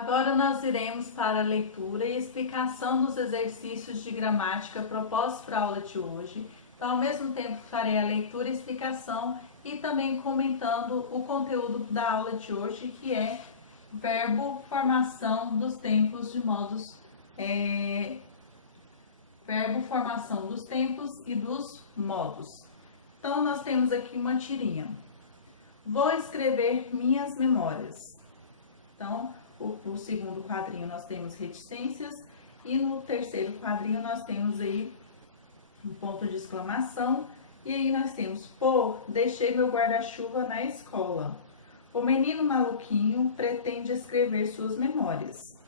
Agora nós iremos para a leitura e explicação dos exercícios de gramática propostos para a aula de hoje. Então, ao mesmo tempo, farei a leitura e explicação e também comentando o conteúdo da aula de hoje, que é verbo, formação dos tempos de modos, verbo, formação dos tempos e dos modos. Então, nós temos aqui uma tirinha. Vou escrever minhas memórias. Então, o segundo quadrinho nós temos reticências e no terceiro quadrinho nós temos aí um ponto de exclamação e aí nós temos: pô, deixei meu guarda-chuva na escola. O menino maluquinho pretende escrever suas memórias.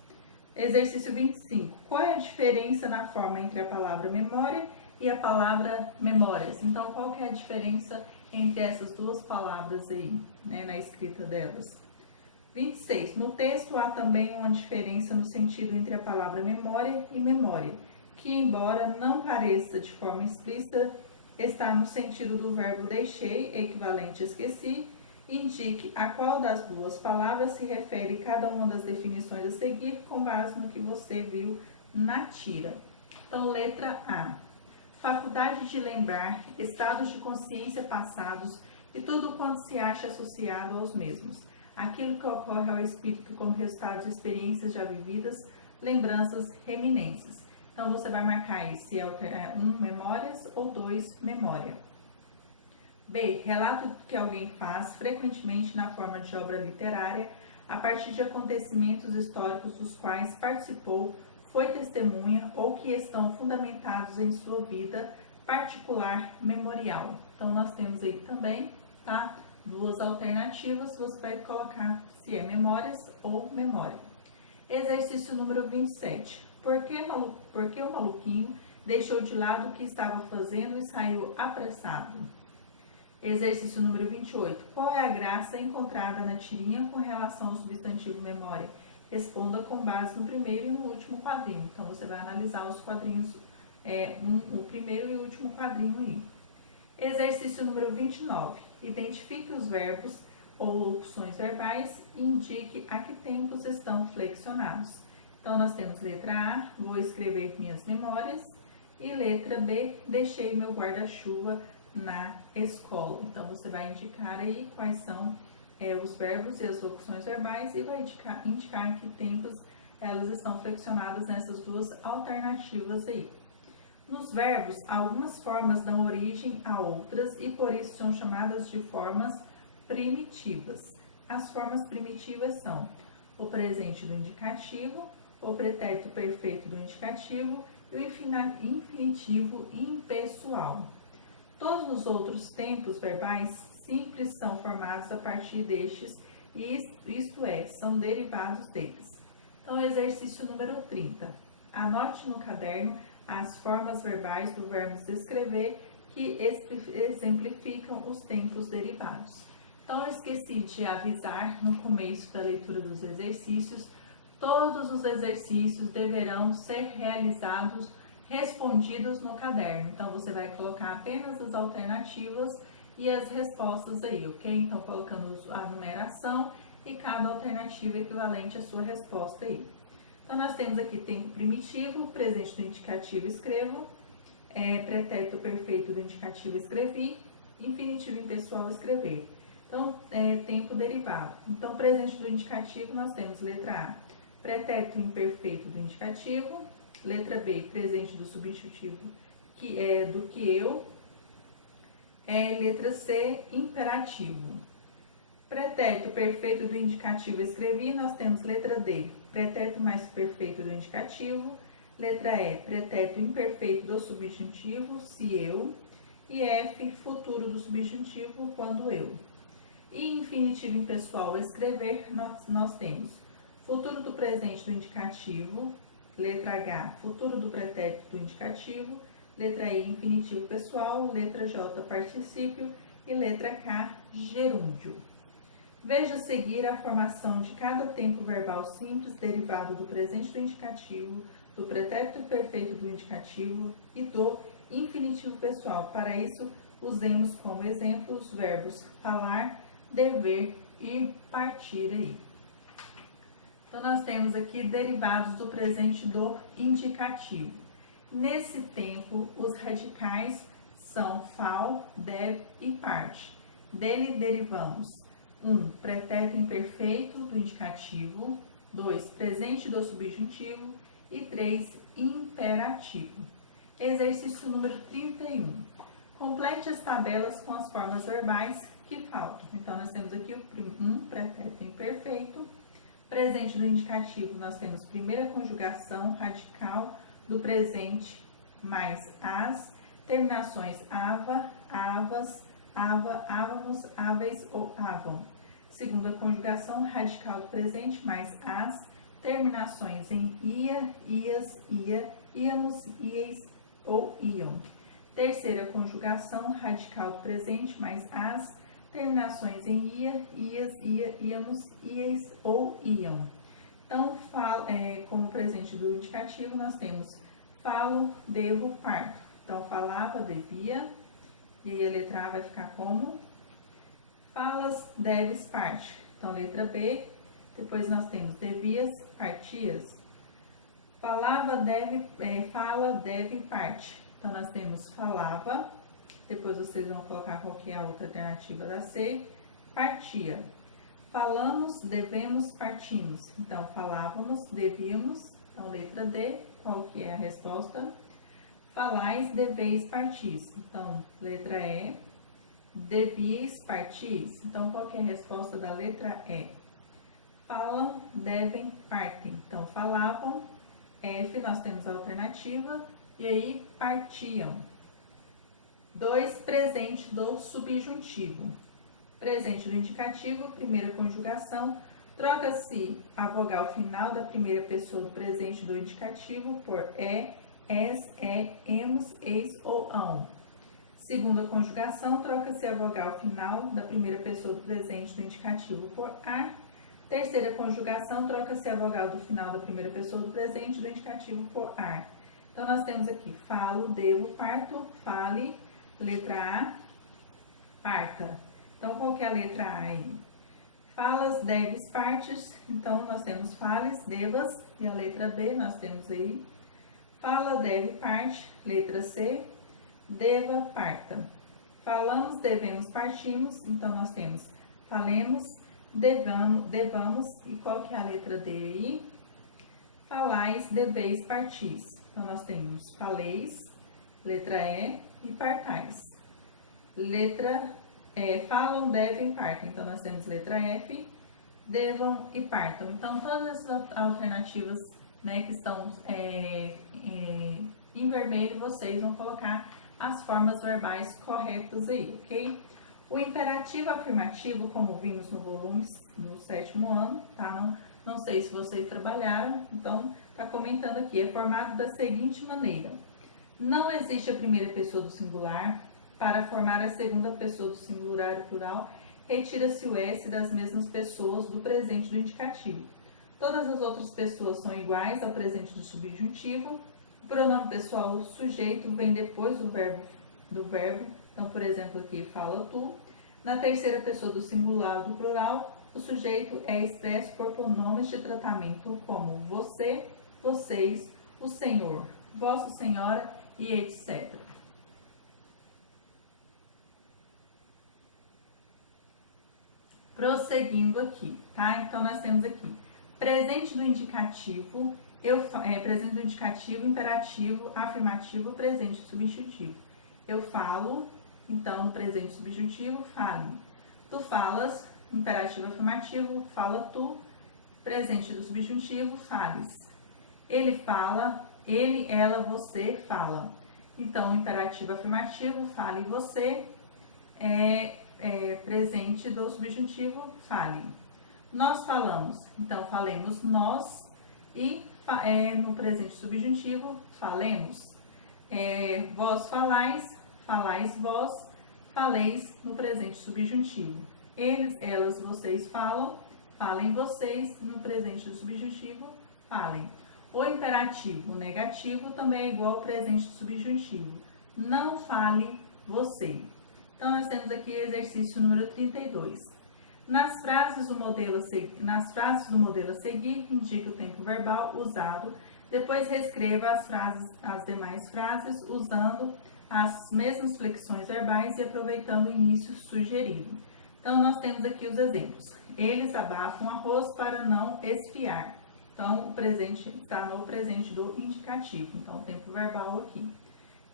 Exercício 25. Qual é a diferença na forma entre a palavra memória e a palavra memórias? Então, qual que é a diferença entre essas duas palavras aí, né, na escrita delas? 26. No texto há também uma diferença no sentido entre a palavra memória e memória, que embora não pareça de forma explícita, está no sentido do verbo deixei, equivalente esqueci, indique a qual das duas palavras se refere cada uma das definições a seguir com base no que você viu na tira. Então, letra A. Faculdade de lembrar, estados de consciência passados e tudo quanto se acha associado aos mesmos. Aquilo que ocorre ao espírito como resultado de experiências já vividas, lembranças, reminências. Então, você vai marcar aí se é 1, memórias, ou 2, memória. B. Relato que alguém faz, frequentemente na forma de obra literária, a partir de acontecimentos históricos dos quais participou, foi testemunha ou que estão fundamentados em sua vida particular memorial. Então, nós temos aí também, tá? Duas alternativas, você vai colocar se é memórias ou memória. Exercício número 27. Por que o maluquinho deixou de lado o que estava fazendo e saiu apressado? Exercício número 28. Qual é a graça encontrada na tirinha com relação ao substantivo memória? Responda com base no primeiro e no último quadrinho. Então, você vai analisar os quadrinhos, o primeiro e o último quadrinho aí. Exercício número 29. Identifique os verbos ou locuções verbais e indique a que tempos estão flexionados. Então, nós temos letra A, vou escrever minhas memórias, e letra B, deixei meu guarda-chuva na escola. Então, você vai indicar aí quais são os verbos e as locuções verbais e vai indicar em que tempos elas estão flexionadas nessas duas alternativas aí. Nos verbos, algumas formas dão origem a outras e por isso são chamadas de formas primitivas. As formas primitivas são o presente do indicativo, o pretérito perfeito do indicativo e o infinitivo impessoal. Todos os outros tempos verbais simples são formados a partir destes, isto é, são derivados deles. Então, exercício número 30. Anote no caderno as formas verbais do verbo se escrever que exemplificam os tempos derivados. Então, eu esqueci de avisar no começo da leitura dos exercícios, todos os exercícios deverão ser respondidos no caderno. Então, você vai colocar apenas as alternativas e as respostas aí, ok? Então, colocando a numeração e cada alternativa equivalente à sua resposta aí. Então, nós temos aqui tempo primitivo, presente do indicativo, escrevo, pretérito perfeito do indicativo, escrevi, infinitivo impessoal, escrever. Então, tempo derivado. Então, presente do indicativo, nós temos letra A, pretérito imperfeito do indicativo, letra B, presente do substantivo, que é do que eu, letra C, imperativo. Pretérito perfeito do indicativo, escrevi, nós temos letra D, pretérito mais perfeito do indicativo, letra E, pretérito imperfeito do substantivo, se eu, e F, futuro do substantivo, quando eu. E infinitivo impessoal, escrever, nós temos futuro do presente do indicativo, letra H, futuro do pretérito do indicativo, letra E, infinitivo pessoal, letra J, particípio e letra K, gerúndio. Veja a seguir a formação de cada tempo verbal simples derivado do presente do indicativo, do pretérito perfeito do indicativo e do infinitivo pessoal. Para isso, usemos como exemplo os verbos falar, dever e partir aí. Então, nós temos aqui derivados do presente do indicativo. Nesse tempo, os radicais são fal, deve e parte. Dele derivamos 1. Pretérito imperfeito do indicativo, 2. Presente do subjuntivo e 3. Imperativo. Exercício número 31. Complete as tabelas com as formas verbais que faltam. Então, nós temos aqui um pretérito imperfeito. Presente do indicativo, nós temos primeira conjugação radical do presente mais as, terminações ava, avas, ava, avamos, aves ou avam. Segunda conjugação radical do presente mais as, terminações em ia, ias, ia, íamos, ieis ou iam. Terceira conjugação radical do presente mais as, terminações em ia, ias, ia, íamos, ieis ou iam. Então, como presente do indicativo, nós temos falo, devo, parto. Então, falava, devia, e aí a letra A vai ficar como? Falas, deves, parte. Então, letra B, depois nós temos devias, partias. Falava, deve, fala, deve, parte. Então, nós temos falava, depois vocês vão colocar qual que é a outra alternativa da C, partia. Falamos, devemos, partimos. Então, falávamos, devíamos. Então, letra D, qual que é a resposta? Falais, deveis, partis. Então, letra E, devíeis, partis. Então, qual que é a resposta da letra E? Falam, devem, partem. Então, falavam, F, nós temos a alternativa, e aí partiam. 2. Presente do subjuntivo. Presente do indicativo, primeira conjugação, troca-se a vogal final da primeira pessoa do presente do indicativo por es, emos, eis ou ão. Segunda conjugação, troca-se a vogal final da primeira pessoa do presente do indicativo por a. Terceira conjugação, troca-se a vogal do final da primeira pessoa do presente do indicativo por ar. Então, nós temos aqui falo, devo, parto, fale, letra A, parta. Então, qual que é a letra A aí? Falas, deves, partes. Então, nós temos fales, devas. E a letra B, nós temos aí fala, deve, parte. Letra C, deva, parta. Falamos, devemos, partimos. Então, nós temos falemos, devamos. E qual que é a letra D aí? Falais, deveis, partis. Então, nós temos faleis, letra E, e partais. Letra falam, devem, partem. Então, nós temos letra F, devam e partam. Então, todas essas alternativas, né, que estão em vermelho, vocês vão colocar as formas verbais corretas aí, ok? O imperativo afirmativo, como vimos no volume do 7º ano, tá? Não sei se vocês trabalharam, então tá comentando aqui, é formado da seguinte maneira: não existe a primeira pessoa do singular. Para formar a segunda pessoa do singular e plural, retira-se o S das mesmas pessoas do presente do indicativo. Todas as outras pessoas são iguais ao presente do subjuntivo. O pronome pessoal, o sujeito, vem depois do verbo. Então, por exemplo, aqui fala tu. Na terceira pessoa do singular do plural, o sujeito é expresso por pronomes de tratamento como você, vocês, o senhor, vossa senhora e etc. Prosseguindo aqui, tá? Então, nós temos aqui presente do indicativo, presente do indicativo, imperativo, afirmativo, presente do subjuntivo. Eu falo, então, no presente subjuntivo, fale. Tu falas, imperativo afirmativo, fala tu, presente do subjuntivo, fales. Ele fala, ele, ela, você, fala. Então, imperativo afirmativo, fale você, presente do subjuntivo, fale. Nós falamos, então falemos nós, e no presente subjuntivo, falemos. Vós falais, falais vós, faleis no presente subjuntivo. Eles, elas, vocês falam, falem vocês, no presente do subjuntivo, falem. O imperativo negativo também é igual ao presente do subjuntivo. Não fale você. Então, nós temos aqui exercício número 32. Nas frases do modelo a seguir, indique o tempo verbal usado. Depois reescreva as demais frases usando as mesmas flexões verbais e aproveitando o início sugerido. Então, nós temos aqui os exemplos. Eles abafam arroz para não esfriar. Então, o presente está no presente do indicativo. Então, o tempo verbal aqui.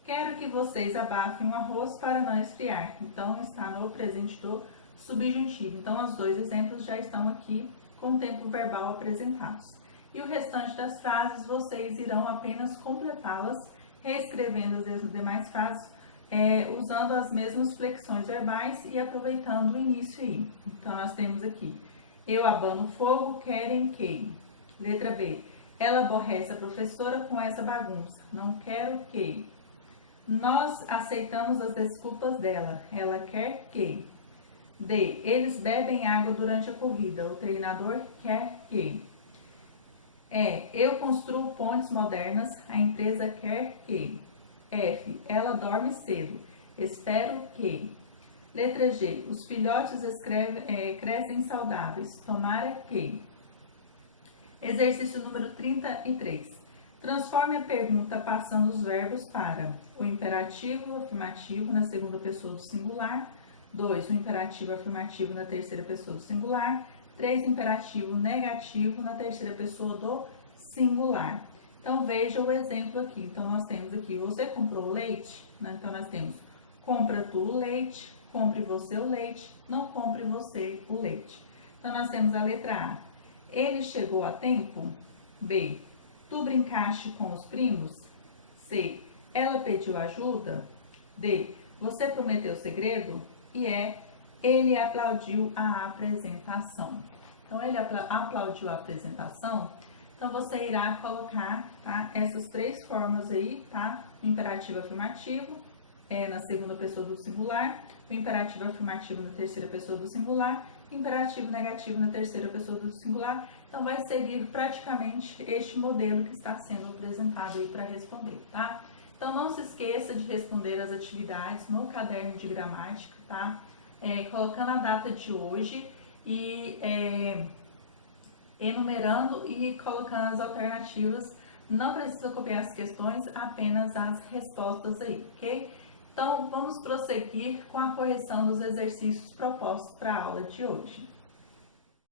Quero que vocês abafem o arroz para não esfriar. Então, está no presente do subjuntivo. Então, os dois exemplos já estão aqui com o tempo verbal apresentados. E o restante das frases, vocês irão apenas completá-las, reescrevendo as demais frases, usando as mesmas flexões verbais e aproveitando o início aí. Então, nós temos aqui, eu abano fogo, querem que. Letra B, ela aborrece a professora com essa bagunça, não quero que. Nós aceitamos as desculpas dela, ela quer que. D, eles bebem água durante a corrida, o treinador quer que. E, eu construo pontes modernas, a empresa quer que. F, ela dorme cedo, espero que. Letra G, os filhotes crescem saudáveis, tomara que. Exercício número 33. Transforme a pergunta passando os verbos para o imperativo afirmativo na segunda pessoa do singular, 2, o imperativo afirmativo na terceira pessoa do singular, 3, o imperativo negativo na terceira pessoa do singular. Então, veja o exemplo aqui. Então, nós temos aqui, você comprou leite? Então, nós temos, compra tu o leite, compre você o leite, não compre você o leite. Então, nós temos a letra A. Ele chegou a tempo? B. Tu brincaste com os primos? C. Ela pediu ajuda? D. Você prometeu segredo? E ele aplaudiu a apresentação. Então, ele aplaudiu a apresentação. Então, você irá colocar, tá, essas três formas aí, tá? O imperativo afirmativo na segunda pessoa do singular, o imperativo afirmativo na terceira pessoa do singular, o imperativo negativo na terceira pessoa do singular. Então, vai seguir praticamente este modelo que está sendo apresentado aí para responder, tá? Então, não se esqueça de responder as atividades no caderno de gramática, tá? Colocando a data de hoje e enumerando e colocando as alternativas. Não precisa copiar as questões, apenas as respostas aí, ok? Então, vamos prosseguir com a correção dos exercícios propostos para a aula de hoje.